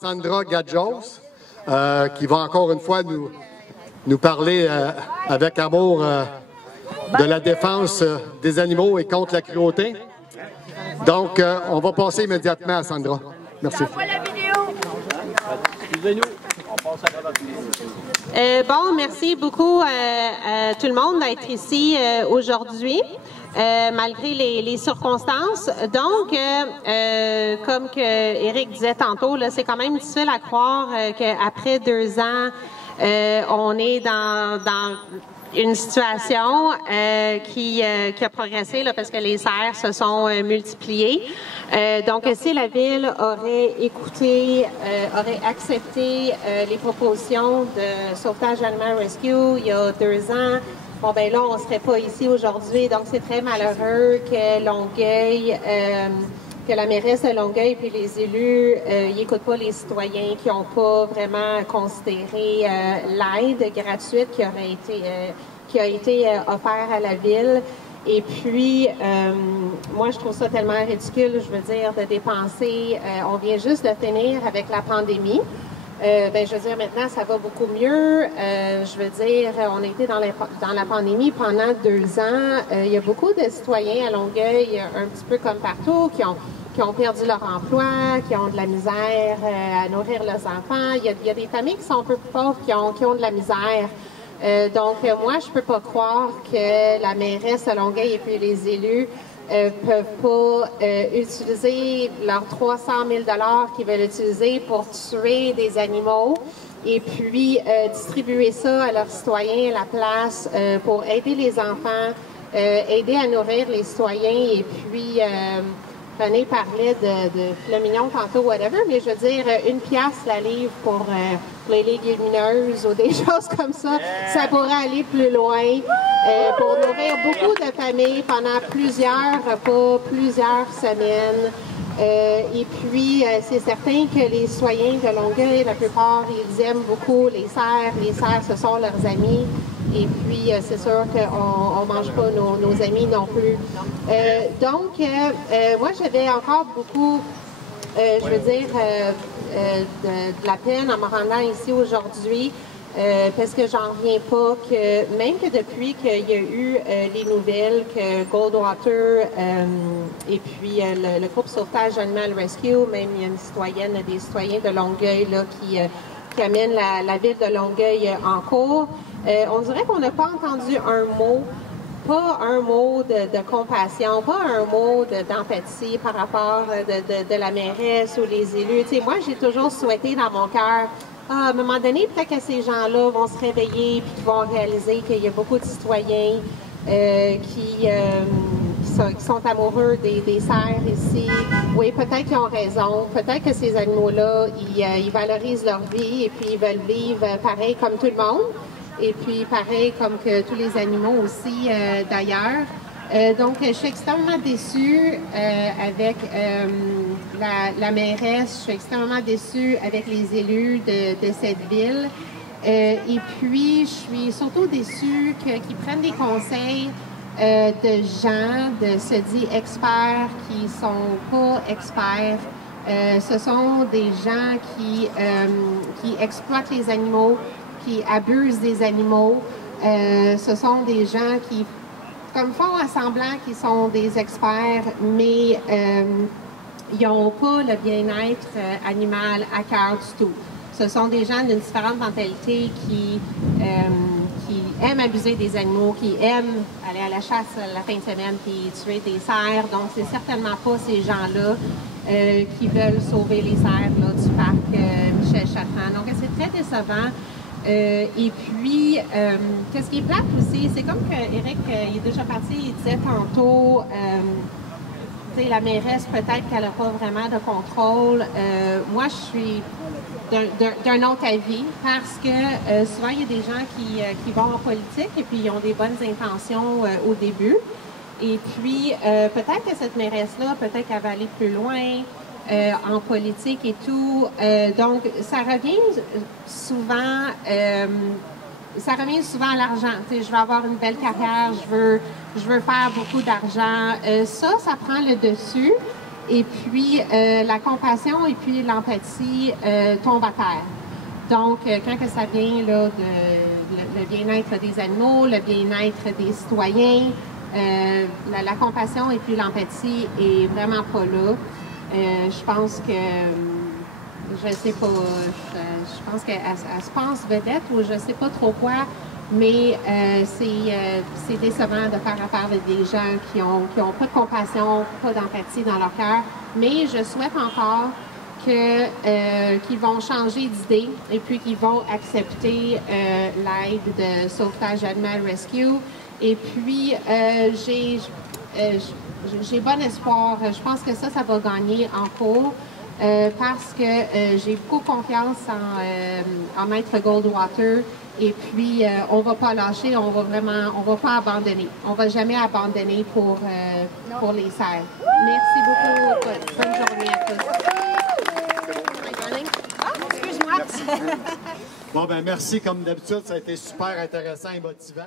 Sandra Gadjos, qui va encore une fois nous parler avec amour de la défense des animaux et contre la cruauté. Donc, on va passer immédiatement à Sandra. Merci. Bon, merci beaucoup à tout le monde d'être ici aujourd'hui, malgré les circonstances. Donc, comme que Éric disait tantôt, là, c'est quand même difficile à croire qu'après 2 ans, on est dans une situation qui a progressé là, parce que les serres se sont multipliées. Donc, si la Ville aurait écouté, aurait accepté les propositions de Sauvetage Animal Rescue il y a 2 ans, bon, ben là, on ne serait pas ici aujourd'hui. Donc, c'est très malheureux que Longueuil, que la mairesse de Longueuil puis les élus n'écoutent pas les citoyens qui n'ont pas vraiment considéré l'aide gratuite qui a été offerte à la Ville. Et puis, moi, je trouve ça tellement ridicule, je veux dire, de dépenser. On vient juste de finir avec la pandémie. Ben, je veux dire, maintenant, ça va beaucoup mieux. Je veux dire, on a été dans la pandémie pendant 2 ans. Il y a beaucoup de citoyens à Longueuil, un petit peu comme partout, qui ont perdu leur emploi, qui ont de la misère à nourrir leurs enfants. Il y a des familles qui sont un peu plus pauvres, qui ont de la misère. Donc, moi, je peux pas croire que la mairesse de Longueuil et puis les élus peuvent pas utiliser leurs 300 000 $ qu'ils veulent utiliser pour tuer des animaux et puis distribuer ça à leurs citoyens à la place pour aider les enfants, aider à nourrir les citoyens et puis René parlait de filet mignon tantôt, whatever, mais je veux dire, 1 piastre la livre pour les légumineuses ou des choses comme ça, ça pourrait aller plus loin pour nourrir beaucoup de familles pendant plusieurs repas, plusieurs semaines. Et puis, c'est certain que les citoyens de Longueuil, la plupart, ils aiment beaucoup les cerfs. Les cerfs, ce sont leurs amis. Et puis, c'est sûr qu'on ne mange pas nos amis non plus. Donc, moi, j'avais encore beaucoup, je veux dire, de la peine en me rendant ici aujourd'hui, parce que j'en reviens pas que, même que depuis qu'il y a eu les nouvelles que Goldwater et puis le groupe Sauvetage Animal Rescue, même il y a des citoyens de Longueuil là, qui amènent la ville de Longueuil en cours. On dirait qu'on n'a pas entendu un mot, pas un mot de compassion, pas un mot d'empathie par rapport de la mairesse ou les élus. Tu sais, moi, j'ai toujours souhaité dans mon cœur, à un moment donné, peut-être que ces gens-là vont se réveiller et qu'ils vont réaliser qu'il y a beaucoup de citoyens qui sont amoureux des cerfs ici. Oui, peut-être qu'ils ont raison. Peut-être que ces animaux-là, ils valorisent leur vie et puis ils veulent vivre pareil comme tout le monde. Et puis, pareil, comme que tous les animaux aussi, d'ailleurs. Donc, je suis extrêmement déçue avec la mairesse. Je suis extrêmement déçue avec les élus de cette ville. Et puis, je suis surtout déçue qu'ils prennent des conseils de gens, de se dire experts, qui ne sont pas experts. Ce sont des gens qui exploitent les animaux, qui abusent des animaux. Ce sont des gens qui, comme font à semblant qu'ils sont des experts, mais ils n'ont pas le bien-être animal à cœur du tout. Ce sont des gens d'une différente mentalité qui aiment abuser des animaux, qui aiment aller à la chasse la fin de semaine puis tuer des cerfs. Donc, c'est certainement pas ces gens-là qui veulent sauver les cerfs là, du parc Michel Chatrand. Donc, c'est très décevant. Et puis, qu'est-ce qui est plate aussi, c'est comme que Éric, il est déjà parti, il disait tantôt, tu sais, la mairesse, peut-être qu'elle n'a pas vraiment de contrôle. Moi, je suis d'un autre avis parce que souvent, il y a des gens qui vont en politique et puis ils ont des bonnes intentions au début. Et puis, peut-être que cette mairesse-là, peut-être qu'elle va aller plus loin. En politique et tout. Donc, ça revient souvent à l'argent. Tu sais, je veux avoir une belle carrière, je veux faire beaucoup d'argent. Ça prend le dessus. Et puis, la compassion et puis l'empathie tombent à terre. Donc, quand que ça vient là, le bien-être des animaux, le bien-être des citoyens, la compassion et puis l'empathie est vraiment pas là. Je pense que, je sais pas, je pense qu'elle se pense vedette ou je sais pas trop quoi, mais c'est décevant de faire affaire avec des gens qui ont pas de compassion, pas d'empathie dans leur cœur. Mais je souhaite encore qu'ils vont changer d'idée et puis qu'ils vont accepter l'aide de sauvetage Animal Rescue. Et puis, j'ai bon espoir. Je pense que ça va gagner en cours parce que j'ai beaucoup confiance en Maître Goldwater. Et puis, on va pas lâcher, on va pas abandonner. On va jamais abandonner pour les cerfs. Merci beaucoup. Bonne journée à tous. Excuse-moi. Bon, ben merci. Comme d'habitude, ça a été super intéressant et motivant.